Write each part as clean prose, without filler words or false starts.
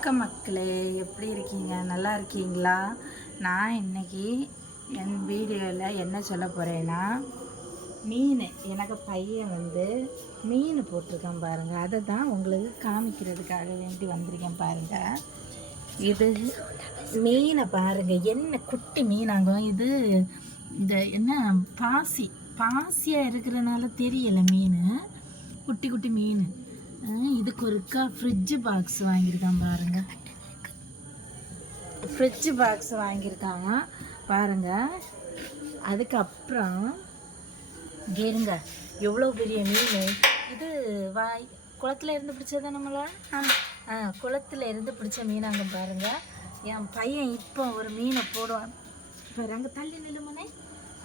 வணக்கம் மக்களே, எப்படி இருக்கீங்க? நல்லா இருக்கீங்களா? நான் இன்னைக்கு என் வீடியோவில் என்ன சொல்ல போகிறேன்னா, மீன் எனக்கு பையன் மீன் போட்டிருக்கேன் பாருங்கள். அதை தான் உங்களுக்கு காமிக்கிறதுக்காக வேண்டி வந்திருக்கேன் பாருங்கள். இது மீனை பாருங்கள், என்ன குட்டி மீனாகும் இது. இந்த என்ன பாசியாக இருக்கிறனால தெரியலை மீன், குட்டி குட்டி மீன். இதுக்கு ஒருக்கா ஃப்ரிட்ஜு பாக்ஸ் வாங்கியிருக்கான் பாருங்கள். ஃப்ரிட்ஜு பாக்ஸ் வாங்கியிருக்காங்க பாருங்கள். அதுக்கப்புறம் கேருங்க, எவ்வளோ பெரிய மீன் இது. குளத்துல இருந்து பிடிச்சதா நம்மளா? குளத்துல இருந்து பிடிச்ச மீனாங்க பாருங்கள். என் பையன் இப்போ ஒரு மீனை போடுவான் பாரு. அங்கே தள்ளி நில்லுமனே,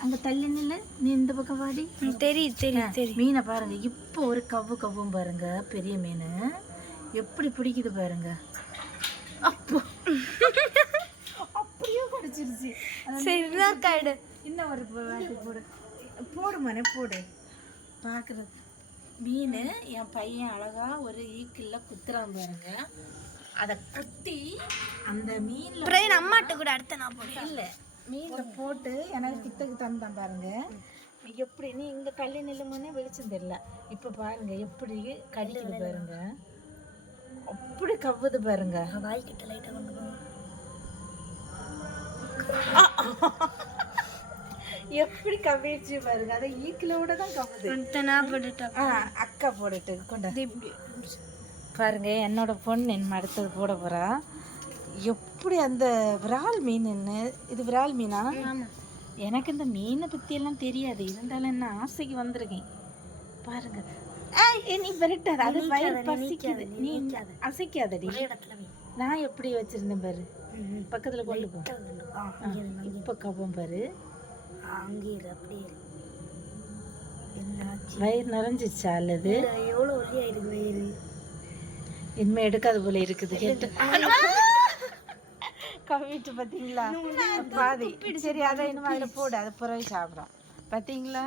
அங்கே தள்ளி நில்லு, நீ இந்த பக்கம் வாடி. தெரியும் மீனை பாருங்க. இப்போ ஒரு கவ்வும் பாருங்க, பெரிய மீன் எப்படி பிடிக்குது பாருங்க. அப்போ அப்படியே கிடைச்சிருச்சு. இன்னும் ஒரு வாட்டி போடு மனே போடு. பார்க்குறது மீன் என் பையன் அழகா ஒரு ஈக்கில் குத்துறான் பாருங்க. அதை குத்தி அந்த மீன் அம்மாட்ட கூட அடுத்த நான் போடுறேன். இல்லை, மீனில் போட்டு எனக்கு கிட்டக்கு தந்தான் பாருங்க. எப்படி நீ இங்கே தள்ளி நில்லுமோன்னே வெளிச்சம் தெரியல. இப்போ பாருங்க எப்படி கடிக்குது பாருங்க, அப்படி கவ்வுது பாருங்க. வாய்க்கிட்ட லைட்டாக கொண்டு போங்க. எப்படி கவ்விடுச்சு பாருங்க. அதை ஈக்கிலோட தான் கவ்வுது. அக்கா போட்டுட்டு கொண்டு பாருங்க. என்னோட பொண்ணு என்ன அடுத்தது போட போறா. எப்படி அந்த விரால் மீன், இது விரால் மீனா? எனக்கு இந்த மீனை பற்றியெல்லாம் தெரியாது, இருந்தாலும் என்ன ஆசைக்கு வந்திருக்கேன் பாருங்க. நீ விரட்டாத, அது வயிறு பசிக்குது. நீ அசைக்காதடி. நான் எப்படி வச்சிருந்தேன் பாரு, பக்கத்தில் கொண்டு போ. இப்போ கப்பம் பாரு, வயிறு நிறைஞ்சிச்சா? அல்லது எவ்வளோ வழியாக இருக்கு வயிறு? இனிமே எடுக்காத போல இருக்குது. கேட்டு கவிட்டு பார்த்தீங்களா பாதி. சரி, அதை இன்னும் அதில் போடு, அதை பிறகு சாப்பிடும். பார்த்தீங்களா?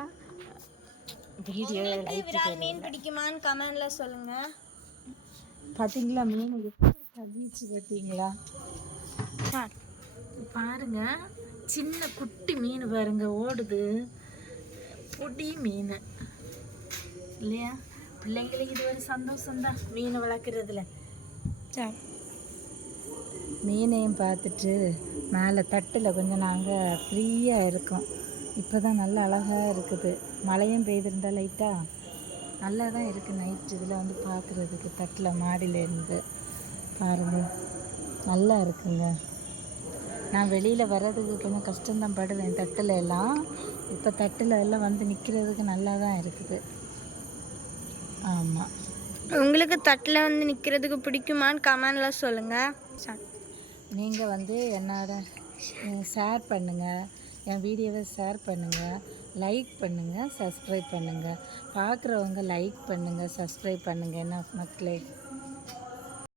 வீடியோ மீன் பிடிக்குமான்னு கமெண்ட்ல சொல்லுங்க. பார்த்தீங்களா மீன் எப்படி கவிச்சு? பார்த்தீங்களா? பாருங்க, சின்ன குட்டி மீன் பாருங்க ஓடுது. பொடி மீன் இல்லையா? பிள்ளைங்களுக்கு இது ஒரு சந்தோஷம்தான் மீனை வளர்க்குறதுல. மீனையும் பார்த்துட்டு மேலே தட்டில் கொஞ்சம் நாங்கள் ஃப்ரீயாக இருக்கோம். இப்போ தான் நல்லா அழகாக இருக்குது. மழையும் பெய்திருந்தால் லைட்டாக நல்லா தான் இருக்குது. நைட்டு இதில் பார்க்குறதுக்கு தட்டில் மாடியில் இருந்து பாருங்கள், நல்லா இருக்குங்க. நான் வெளியில் வர்றதுக்கு கொஞ்சம் கஷ்டம்தான் படுவேன் தட்டில் எல்லாம். இப்போ தட்டில் எல்லாம் நிற்கிறதுக்கு நல்லா தான் இருக்குது. ஆமாம், உங்களுக்கு தட்டில் நிற்கிறதுக்கு பிடிக்குமான்னு கமெண்டில் சொல்லுங்கள். நீங்கள் என்னோட ஷேர் பண்ணுங்கள், என் வீடியோவை ஷேர் பண்ணுங்கள், லைக் பண்ணுங்கள், சப்ஸ்கிரைப் பண்ணுங்கள். பார்க்குறவங்க லைக் பண்ணுங்கள், சப்ஸ்கிரைப் பண்ணுங்கள். என்ன மக்களே?